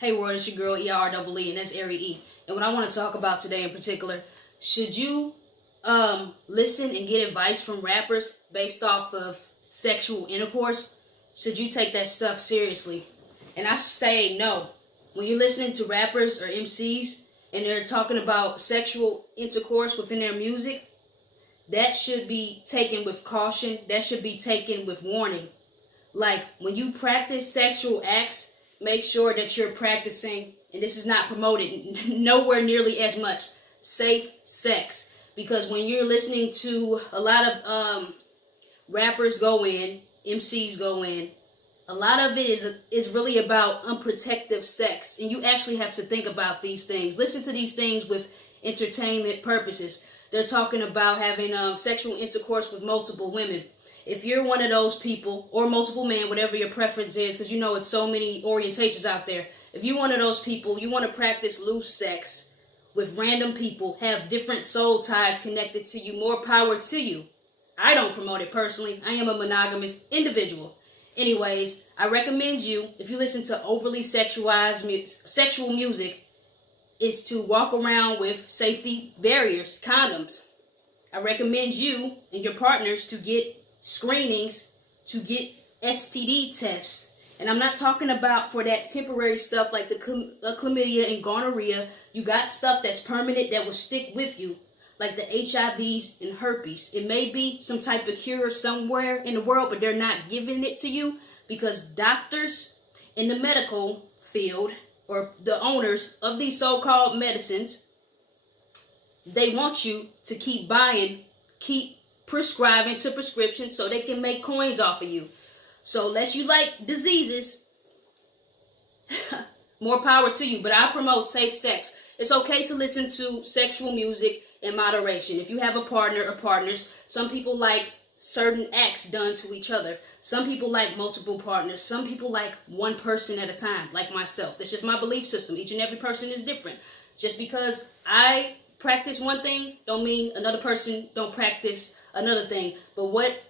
Hey world, it's your girl EREE, and that's Ari E. And what I want to talk about today in particular, should you listen and get advice from rappers based off of sexual intercourse? Should you take that stuff seriously? And I say no. When you're listening to rappers or MCs and they're talking about sexual intercourse within their music, that should be taken with caution. That should be taken with warning. Like, when you practice sexual acts, make sure that you're practicing, and this is not promoted nowhere nearly as much, safe sex. Because when you're listening to a lot of rappers go in, MCs go in, a lot of it is really about unprotected sex. And you actually have to think about these things. Listen to these things with entertainment purposes. They're talking about having sexual intercourse with multiple women. If you're one of those people, or multiple men, whatever your preference is, because you know it's so many orientations out there. If you're one of those people, you want to practice loose sex with random people, have different soul ties connected to you, more power to you. I don't promote it personally. I am a monogamous individual. Anyways, I recommend you, if you listen to overly sexualized sexual music, is to walk around with safety barriers, condoms. I recommend you and your partners to get screenings, to get STD tests. And I'm not talking about for that temporary stuff like the chlamydia and gonorrhea. You got stuff that's permanent that will stick with you, like the HIVs and herpes. It may be some type of cure somewhere in the world, but they're not giving it to you because doctors in the medical field, or the owners of these so-called medicines, they want you to keep buying, keep prescribing to prescriptions so they can make coins off of you. So unless you like diseases, more power to you. But I promote safe sex. It's okay to listen to sexual music in moderation. If you have a partner or partners, some people like certain acts done to each other. Some people like multiple partners. Some people like one person at a time, like myself. That's just my belief system. Each and every person is different. Just because I practice one thing don't mean another person don't practice another thing. But what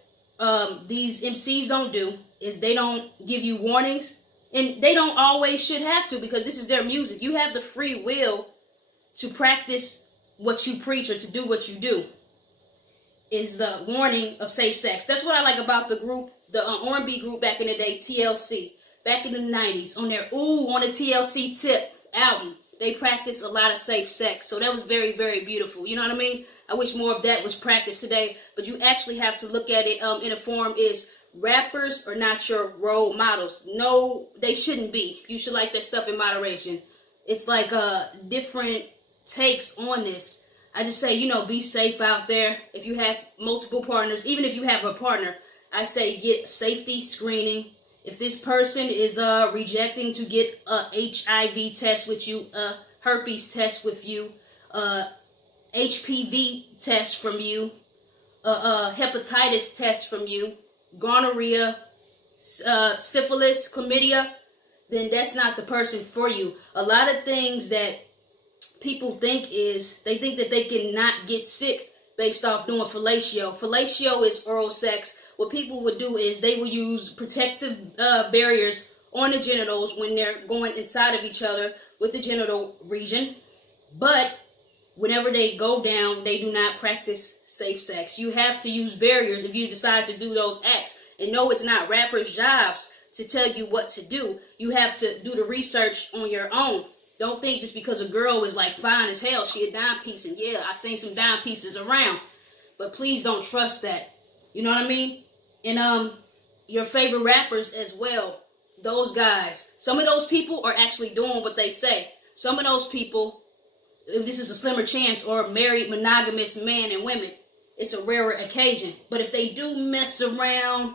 these MCs don't do is they don't give you warnings, and they don't always should have to, because this is their music. You have the free will to practice what you preach or to do what you do. Is the warning of safe sex. That's what I like about the group, the R&B group back in the day, TLC, back in the 90s, on their on the TLC Tip album. They practiced a lot of safe sex. So that was very, very beautiful. You know what I mean? I wish more of that was practiced today. But you actually have to look at it in a form is rappers are not your role models. No, they shouldn't be. You should like that stuff in moderation. It's like different takes on this. I just say, be safe out there. If you have multiple partners, even if you have a partner, I say get safety screening. If this person is rejecting to get a HIV test with you, a herpes test with you, HPV test from you, hepatitis test from you, gonorrhea, syphilis, chlamydia, then that's not the person for you. A lot of things that people think is, they think that they cannot get sick based off doing fellatio. Fellatio is oral sex. What people would do is they will use protective barriers on the genitals when they're going inside of each other with the genital region. But whenever they go down, they do not practice safe sex. You have to use barriers if you decide to do those acts. And no, it's not rappers' jobs to tell you what to do. You have to do the research on your own. Don't think just because a girl is like fine as hell, she a dime piece. And yeah, I've seen some dime pieces around. But please don't trust that. You know what I mean? And your favorite rappers as well. Those guys. Some of those people are actually doing what they say. Some of those people, if this is a slimmer chance, or married monogamous men and women, it's a rarer occasion. But if they do mess around,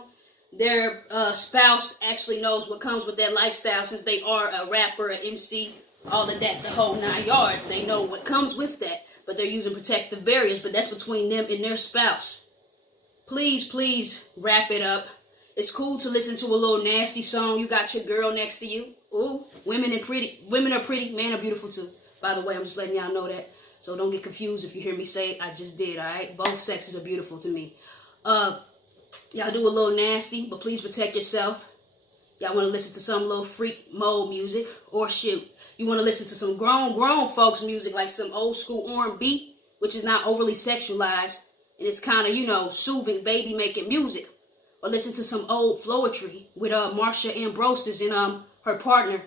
their spouse actually knows what comes with that lifestyle, since they are a rapper, an MC, all of that, the whole 9 yards. They know what comes with that, but they're using protective barriers, but that's between them and their spouse. Please, please wrap it up. It's cool to listen to a little nasty song. You got your girl next to you. Ooh, women are pretty, men are beautiful too. By the way, I'm just letting y'all know that. So don't get confused if you hear me say it. I just did, alright? Both sexes are beautiful to me. Y'all do a little nasty, but please protect yourself. Y'all want to listen to some little freak mode music, or shoot, you want to listen to some grown folks music, like some old school R&B, which is not overly sexualized, and it's kind of, you know, soothing, baby making music. Or listen to some old Floetry with Marsha Ambrosius and her partner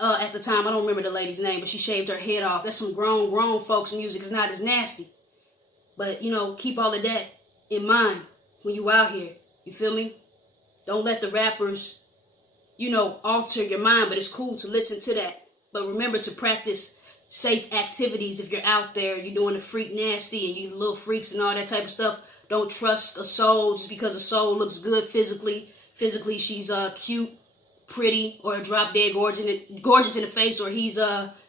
at the time. I don't remember the lady's name, but she shaved her head off. That's some grown folks music. It's not as nasty. But, you know, keep all of that in mind when you out here. You feel me? Don't let the rappers, you know, alter your mind, but it's cool to listen to that. But remember to practice safe activities if you're out there, you're doing the freak nasty and you little freaks and all that type of stuff. Don't trust a soul just because a soul looks good physically. Physically, she's cute, pretty, or drop dead gorgeous in the face, or he's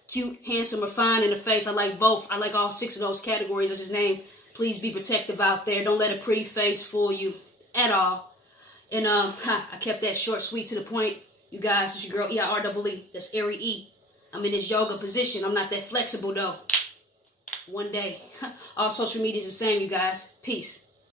cute, handsome, or fine in the face. I like both. I like all 6 of those categories I just named. Please be protective out there. Don't let a pretty face fool you at all. And I kept that short, sweet, to the point. You guys, it's your girl EIREE. That's Airy E. I'm in this yoga position. I'm not that flexible though. One day. All social media is the same, you guys. Peace.